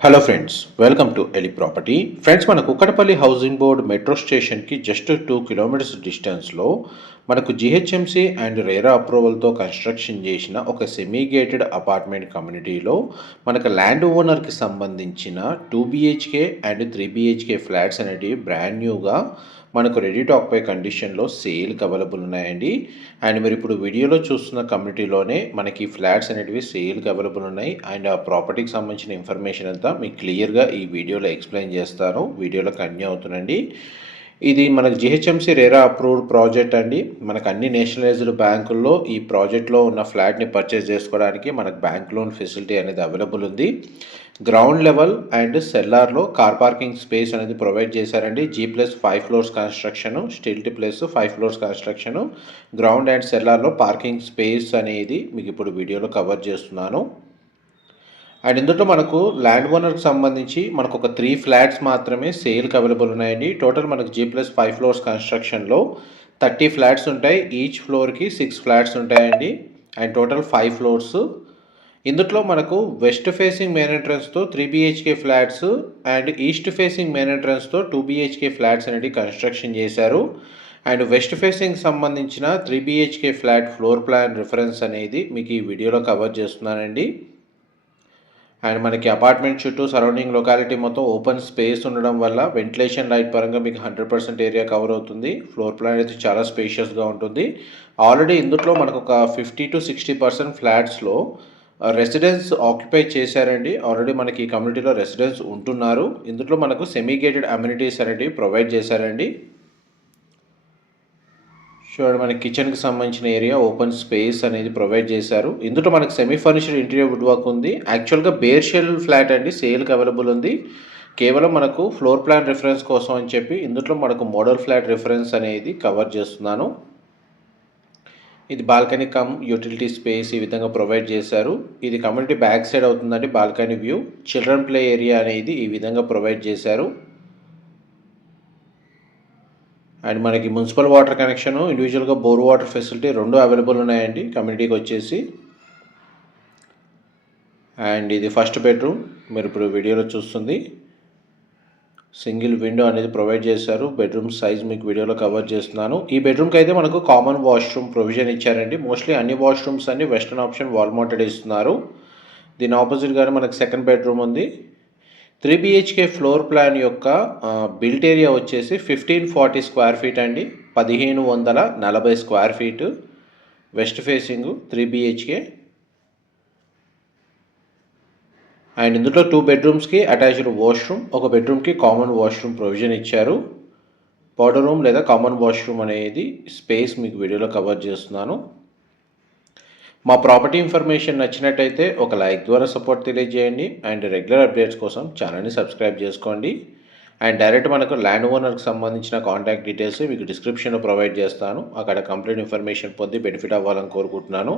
Hello friends welcome to ఎలి property friends మన Kukatpally housing board metro స్టేషన్కి జస్ట్ టూ కిలోమీటర్స్ డిస్టెన్స్లో మనకు జిహెచ్ఎంసీ అండ్ రేరా అప్రూవల్తో కన్స్ట్రక్షన్ చేసిన ఒక సెమీ గేటెడ్ అపార్ట్మెంట్ కమ్యూనిటీలో మనకు ల్యాండ్ ఓనర్కి సంబంధించిన two BHK and three BHK flats అనేటివి బ్రాండ్ న్యూగా మనకు రెడీ టాక్పై కండిషన్లో సేల్కి అవైలబుల్ ఉన్నాయండి. అండ్ మీరు ఇప్పుడు వీడియోలో చూస్తున్న కమ్యూనిటీలోనే మనకి ఫ్లాట్స్ అనేటివి సేల్కి అవైలబుల్ ఉన్నాయి. అండ్ ఆ ప్రాపర్టీకి సంబంధించిన ఇన్ఫర్మేషన్ అంతా మీకు క్లియర్గా ఈ వీడియోలో ఎక్స్ప్లెయిన్ చేస్తాను. వీడియోలో కంటిన్యూ అవుతుందండి. ఇది మనకు జిహెచ్ఎంసీ రేరా అప్రూవ్డ్ ప్రాజెక్ట్ అండి. మనకు అన్ని నేషనలైజ్డ్ బ్యాంకుల్లో ఈ ప్రాజెక్ట్లో ఉన్న ఫ్లాట్ని పర్చేస్ చేసుకోవడానికి మనకు బ్యాంక్ లోన్ ఫెసిలిటీ అనేది అవైలబుల్ ఉంది. గ్రౌండ్ లెవెల్ అండ్ సెల్లార్లో కార్ పార్కింగ్ స్పేస్ అనేది ప్రొవైడ్ చేశారండి. G plus five floors construction stilt plus five floors construction ground and సెల్లార్లో parking space అనేది మీకు ఇప్పుడు వీడియోలో కవర్ చేస్తున్నాను. అండ్ ఇందులో మనకు ల్యాండ్ ఓనర్కి సంబంధించి మనకు ఒక త్రీ ఫ్లాట్స్ మాత్రమే సేల్కి అవైలబుల్ ఉన్నాయండి. టోటల్ మనకు జీ ప్లస్ ఫైవ్ ఫ్లోర్స్ కన్స్ట్రక్షన్లో థర్టీ ఫ్లాట్స్ ఉంటాయి. ఈచ్ ఫ్లోర్కి సిక్స్ ఫ్లాట్స్ ఉంటాయండి. And total five floors. ఇందులో మనకు west facing main ఎంట్రన్స్తో three BHK flats and east facing main ఎంట్రన్స్తో two BHK flats అనేవి కన్స్ట్రక్షన్ చేశారు. అండ్ వెస్ట్ ఫేసింగ్ సంబంధించిన three BHK flat floor plan reference అనేది మీకు ఈ వీడియోలో కవర్ చేస్తున్నానండి. అండ్ మనకి అపార్ట్మెంట్ చుట్టూ సరౌండింగ్ లొకాలిటీ మొత్తం ఓపెన్ స్పేస్ ఉండడం వల్ల వెంటిలేషన్ లైట్ పరంగా మీకు హండ్రెడ్ పర్సెంట్ ఏరియా కవర్ అవుతుంది. ఫ్లోర్ ప్లాన్ అయితే చాలా స్పేషియస్గా ఉంటుంది. ఆల్రెడీ ఇందులో మనకు ఒక ఫిఫ్టీ టు సిక్స్టీ పర్సెంట్ ఫ్లాట్స్లో రెసిడెన్స్ ఆక్యుపై చేశారండి. ఆల్రెడీ మనకి ఈ కమ్యూనిటీలో రెసిడెన్స్ ఉంటున్నారు. ఇందులో మనకు సెమీ గేటెడ్ అమ్యూనిటీస్ అనేవి ప్రొవైడ్ చేశారండి. చూడండి మనకి కిచెన్కి సంబంధించిన ఏరియా ఓపెన్ స్పేస్ అనేది ప్రొవైడ్ చేశారు. ఇందులో మనకి semi furniture interior wood work ఉంది. యాక్చువల్గా బేర్ షెల్ ఫ్లాట్ అండి సేల్కి అవైలబుల్ ఉంది. కేవలం మనకు ఫ్లోర్ ప్లాన్ రిఫరెన్స్ కోసం అని చెప్పి ఇందులో మనకు మోడల్ ఫ్లాట్ రిఫరెన్స్ అనేది కవర్ చేస్తున్నాను. ఇది బాల్కనీ కమ్ యూటిలిటీ స్పేస్ ఈ విధంగా ప్రొవైడ్ చేశారు. ఇది కమ్యూనిటీ బ్యాక్ సైడ్ అవుతుందండి balcony view children play area అనేది ఈ విధంగా ప్రొవైడ్ చేశారు. అండ్ మనకి మున్సిపల్ వాటర్ కనెక్షన్ ఇండివిజువల్గా బోర్ వాటర్ ఫెసిలిటీ రెండు అవైలబుల్ ఉన్నాయండి. కమ్యూనిటీకి వచ్చేసి. అండ్ ఇది ఫస్ట్ బెడ్రూమ్. మీరు ఇప్పుడు వీడియోలో చూస్తుంది. సింగిల్ విండో అనేది ప్రొవైడ్ చేశారు. బెడ్రూమ్ సైజ్ మీకు వీడియోలో కవర్ చేస్తున్నాను. ఈ బెడ్రూమ్కి అయితే మనకు కామన్ వాష్రూమ్ ప్రొవిజన్ ఇచ్చారండి. మోస్ట్లీ అన్ని వాష్రూమ్స్ అన్ని వెస్టర్న్ ఆప్షన్ వాల్ మౌంటెడ్ ఇస్తున్నారు. దీని ఆపోజిట్గానే మనకు సెకండ్ బెడ్రూమ్ ఉంది. త్రీ బిహెచ్కే ఫ్లోర్ ప్లాన్ యొక్క బిల్ట్ ఏరియా వచ్చేసి ఫిఫ్టీన్ ఫార్టీ స్క్వేర్ ఫీట్ అండి. పదిహేను వందల నలభై square feet. West facing three BHK. And ఇందులో టూ బెడ్రూమ్స్కి అటాచ్డ్ వాష్రూమ్ ఒక బెడ్రూమ్కి కామన్ వాష్రూమ్ ప్రొవిజన్ ఇచ్చారు. పౌడర్ రూమ్ లేదా కామన్ వాష్రూమ్ అనేది స్పేస్ మీకు వీడియోలో కవర్ చేస్తున్నాను. మా ప్రాపర్టీ ఇన్ఫర్మేషన్ నచ్చినట్టయితే ఒక లైక్ ద్వారా సపోర్ట్ తెలియజేయండి అండ్ రెగ్యులర్ అప్డేట్స్ కోసం ఛానల్ని సబ్స్క్రైబ్ చేసుకోండి. అండ్ డైరెక్ట్ మనకు ల్యాండ్ ఓనర్కి సంబంధించిన కాంటాక్ట్ డీటెయిల్స్ మీకు డిస్క్రిప్షన్లో ప్రొవైడ్ చేస్తాను. అక్కడ కంప్లీట్ ఇన్ఫర్మేషన్ పొంది బెనిఫిట్ అవ్వాలని కోరుకుంటున్నాను.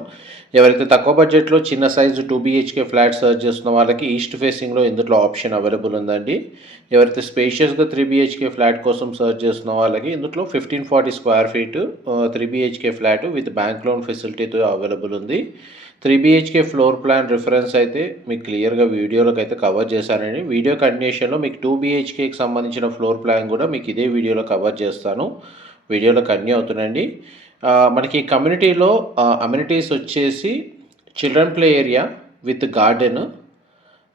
ఎవరైతే తక్కువ బడ్జెట్లో చిన్న size two BHK flat search చేస్తున్న వాళ్ళకి ఈస్ట్ ఫేసింగ్లో ఇందులో ఆప్షన్ అవైలబుల్ ఉందండి. ఎవరైతే స్పేషియస్గా త్రీ బీహెచ్కే ఫ్లాట్ కోసం సర్చ్ చేస్తున్న వాళ్ళకి ఇందులో fifteen forty square feet three BHK flat with bank loan ఫెసిలిటీతో available ఉంది. Three BHK floor plan reference అయితే మీకు క్లియర్గా వీడియోలోకి అయితే కవర్ చేశానండి. వీడియో కంటిన్యూషన్లో మీకు టూ బీహెచ్కేకి సంబంధించిన ఫ్లోర్ ప్లాన్ కూడా మీకు ఇదే వీడియోలో కవర్ చేస్తాను. వీడియోలో కన్యూ అవుతుందండి. మనకి కమ్యూనిటీలో అమ్యూనిటీస్ వచ్చేసి children play area with garden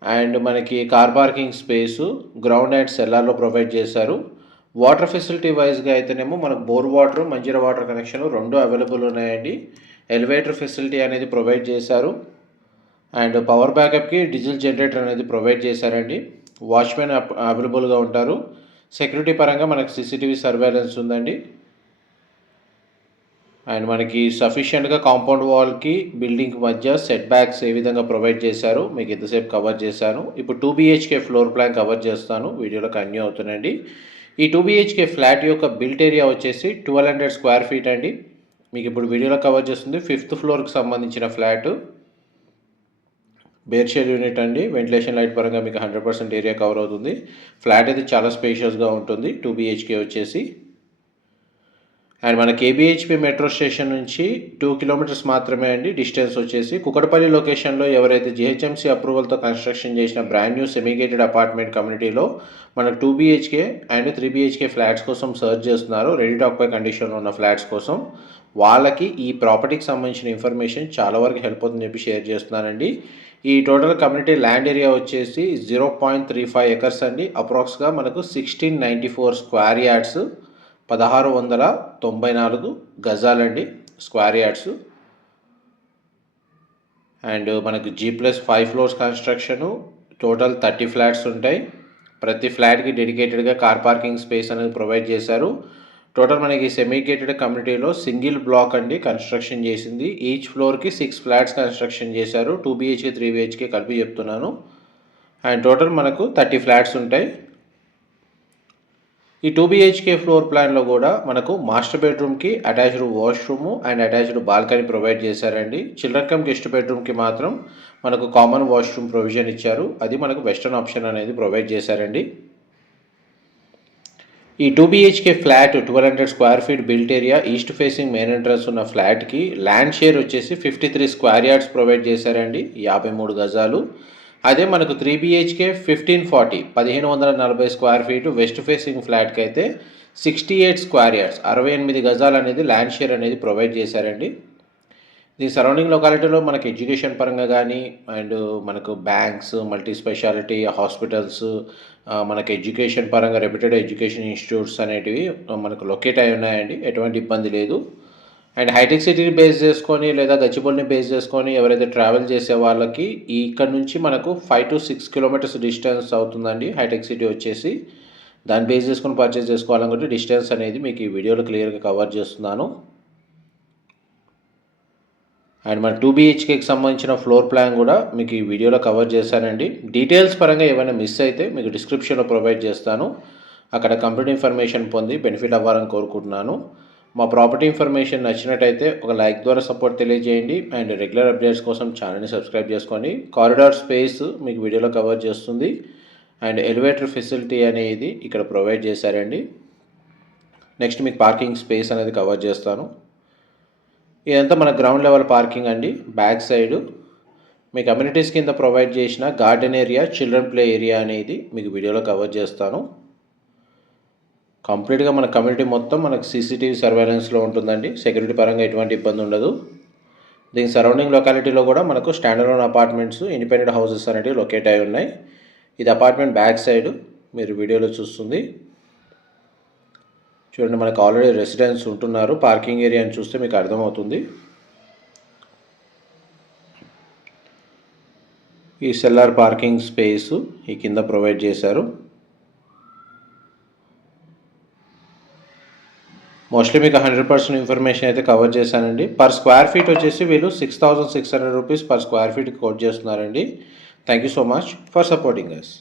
and మనకి car parking space ground and సెల్లార్లో provide చేశారు. వాటర్ ఫెసిలిటీ వైజ్గా అయితేనేమో మనకు bore water Manjira water connection రెండు అవైలబుల్ ఉన్నాయండి. ఎలివేటర్ ఫెసిలిటీ అనేది ప్రొవైడ్ చేశారు. అండ్ పవర్ బ్యాకప్కి డీజిల్ జనరేటర్ అనేది ప్రొవైడ్ చేశారండి. వాచ్మెన్ అవైలబుల్గా ఉంటారు. సెక్యూరిటీ పరంగా మనకు సీసీటీవీ సర్వేలెన్స్ ఉందండి. అండ్ మనకి సఫిషియెంట్గా కాంపౌండ్ వాల్కి బిల్డింగ్ మధ్య సెట్ బ్యాక్స్ ఏ విధంగా ప్రొవైడ్ చేశారు మీకు ఎంతసేపు కవర్ చేశాను. ఇప్పుడు two BHK floor plan cover చేస్తాను. వీడియోలో కన్యూ అవుతుందండి ఈ టూ బీహెచ్కే ఫ్లాట్ యొక్క బిల్ట్ ఏరియా వచ్చేసి ట్వెల్వ్ హండ్రెడ్ స్క్వేర్ ఫీట్ అండి. మీకు ఇప్పుడు వీడియోలో కవర్ చేస్తుంది. ఫిఫ్త్ ఫ్లోర్కి సంబంధించిన ఫ్లాట్ బేర్షెడ్ యూనిట్ అండి. వెంటిలేషన్ లైట్ పరంగా మీకు హండ్రెడ్ పర్సెంట్ ఏరియా కవర్ అవుతుంది. ఫ్లాట్ అయితే చాలా స్పేషియస్గా ఉంటుంది. టూ బీహెచ్కే వచ్చేసి. అండ్ మన కేబిహెచ్పి మెట్రో స్టేషన్ నుంచి టూ కిలోమీటర్స్ మాత్రమే అండి. డిస్టెన్స్ వచ్చేసి కుకటపల్లి లొకేషన్లో ఎవరైతే జిహెచ్ఎంసీ అప్రూవల్తో కన్స్ట్రక్షన్ చేసిన brand new semi gated apartment కమ్యూనిటీలో మనకు two BHK and three BHK flats కోసం సర్చ్ చేస్తున్నారు. రెడీ టాక్ పై కండిషన్లో ఉన్న ఫ్లాట్స్ కోసం. వాళ్ళకి ఈ ప్రాపర్టీకి సంబంధించిన ఇన్ఫర్మేషన్ చాలా వరకు హెల్ప్ అవుతుందని చెప్పి షేర్ చేస్తున్నానండి. ఈ టోటల్ కమ్యూనిటీ ల్యాండ్ ఏరియా వచ్చేసి zero point three five acres అండి. అప్రాక్స్గా మనకు sixteen ninety four square yards పదహారు వందల తొంభై నాలుగు గజాలండి స్క్వేర్ యార్డ్స్. అండ్ మనకు G plus five floors construction total thirty flats ఉంటాయి. ప్రతి ఫ్లాట్కి డెడికేటెడ్గా కార్ పార్కింగ్ స్పేస్ అనేది ప్రొవైడ్ చేశారు. టోటల్ మనకి సెమీకేటెడ్ కమ్యూనిటీలో సింగిల్ బ్లాక్ అండి కన్స్ట్రక్షన్ చేసింది. ఈచ్ ఫ్లోర్కి సిక్స్ ఫ్లాట్స్ కన్స్ట్రక్షన్ చేశారు. టూ బీహెచ్కే త్రీ బీహెచ్కే కలిపి చెప్తున్నాను. అండ్ టోటల్ మనకు థర్టీ ఫ్లాట్స్ ఉంటాయి. ఈ టూ బీహెచ్కే ఫ్లోర్ ప్లాన్లో కూడా మనకు మాస్టర్ బెడ్రూమ్కి attached washroom and attached balcony provide చేశారండి. చిల్డ్రన్ కమ్ గెస్ట్ బెడ్రూమ్కి మాత్రం మనకు కామన్ వాష్రూమ్ ప్రొవిజన్ ఇచ్చారు. అది మనకు వెస్టర్న్ ఆప్షన్ అనేది ప్రొవైడ్ చేశారండి. ఈ two BHK flat twelve hundred square feet built area east facing main entrance ఉన్న ఫ్లాట్కి ల్యాండ్ షేర్ వచ్చేసి fifty three square yards provide చేశారండి. యాభై మూడు గజాలు. అదే మనకు త్రీ బిహెచ్కే ఫిఫ్టీన్ ఫార్టీ పదిహేను వందల నలభై స్క్వేర్ ఫీట్ వెస్ట్ ఫేసింగ్ ఫ్లాట్కి అయితే సిక్స్టీ ఎయిట్ స్క్వేర్ యార్డ్స్ అరవై ఎనిమిది గజాలు అనేది ల్యాండ్ షేర్ అనేది ప్రొవైడ్ చేశారండి. దీని సరౌండింగ్ లొకాలిటీలో మనకి ఎడ్యుకేషన్ పరంగా కానీ అండ్ మనకు బ్యాంక్స్ మల్టీ స్పెషాలిటీ హాస్పిటల్స్ మనకి ఎడ్యుకేషన్ పరంగా రెప్యూటెడ్ ఎడ్యుకేషన్ ఇన్స్టిట్యూట్స్ అనేటివి మనకు లొకేట్ అయి ఉన్నాయండి. ఎటువంటి ఇబ్బంది లేదు. అండ్ హైటెక్ సిటీని బేస్ చేసుకొని లేదా గచ్చిబౌలిని బేస్ చేసుకొని ఎవరైతే ట్రావెల్ చేసే వాళ్ళకి ఇక్కడ నుంచి మనకు five to six kilometres distance అవుతుందండి హైటెక్ సిటీ వచ్చేసి. దాన్ని బేస్ చేసుకొని పర్చేస్ చేసుకోవాలనుకుంటే డిస్టెన్స్ అనేది మీకు ఈ వీడియోలో క్లియర్గా కవర్ చేస్తున్నాను. అండ్ మన టూ బీహెచ్కేకి సంబంధించిన ఫ్లోర్ ప్లాన్ కూడా మీకు ఈ వీడియోలో కవర్ చేశానండి. డీటెయిల్స్ పరంగా ఏమైనా మిస్ అయితే మీకు డిస్క్రిప్షన్లో ప్రొవైడ్ చేస్తాను. అక్కడ కంప్లీట్ ఇన్ఫర్మేషన్ పొంది బెనిఫిట్ అవ్వాలని కోరుకుంటున్నాను. మా ప్రాపర్టీ ఇన్ఫర్మేషన్ నచ్చినట్టయితే ఒక లైక్ ద్వారా సపోర్ట్ తెలియజేయండి అండ్ రెగ్యులర్ అప్డేట్స్ కోసం ఛానల్ని సబ్స్క్రైబ్ చేసుకోండి కారిడార్ స్పేస్ మీకు వీడియోలో కవర్ చేస్తుంది అండ్ ఎలివేటర్ ఫెసిలిటీ అనేది ఇక్కడ ప్రొవైడ్ చేశారండి. నెక్స్ట్ మీకు పార్కింగ్ స్పేస్ అనేది కవర్ చేస్తాను. ఇదంతా మన గ్రౌండ్ లెవెల్ పార్కింగ్ అండి. బ్యాక్ సైడ్ మీ కమ్యూనిటీస్ కింద ప్రొవైడ్ చేసిన garden area children play area అనేది మీకు వీడియోలో కవర్ చేస్తాను. కంప్లీట్గా మన కమ్యూనిటీ మొత్తం మనకు సీసీటీవీ సర్వేలెన్స్లో ఉంటుందండి. సెక్యూరిటీ పరంగా ఎటువంటి ఇబ్బంది ఉండదు. దీని సరౌండింగ్ లొకాలిటీలో కూడా మనకు స్టాండర్డ్ అపార్ట్మెంట్స్ ఇండిపెండెంట్ హౌసెస్ అనేవి లొకేట్ అయి ఉన్నాయి. ఇది అపార్ట్మెంట్ బ్యాక్ సైడ్ మీరు వీడియోలో చూస్తుంది. చూడండి మనకు ఆల్రెడీ రెసిడెంట్స్ ఉంటున్నారు. పార్కింగ్ ఏరియా అని చూస్తే మీకు అర్థమవుతుంది. ఈ సెల్లార్ పార్కింగ్ స్పేస్ ఈ కింద ప్రొవైడ్ చేశారు. మోస్ట్లీ మీకు హండ్రెడ్ పర్సెంట్ ఇన్ఫర్మేషన్ అయితే కవర్ చేశానండి. పర్ స్క్వేర్ ఫీట్ వచ్చేసి వీళ్ళు six thousand six hundred rupees per square feet quote చేస్తున్నారండి. Thank you so much for supporting us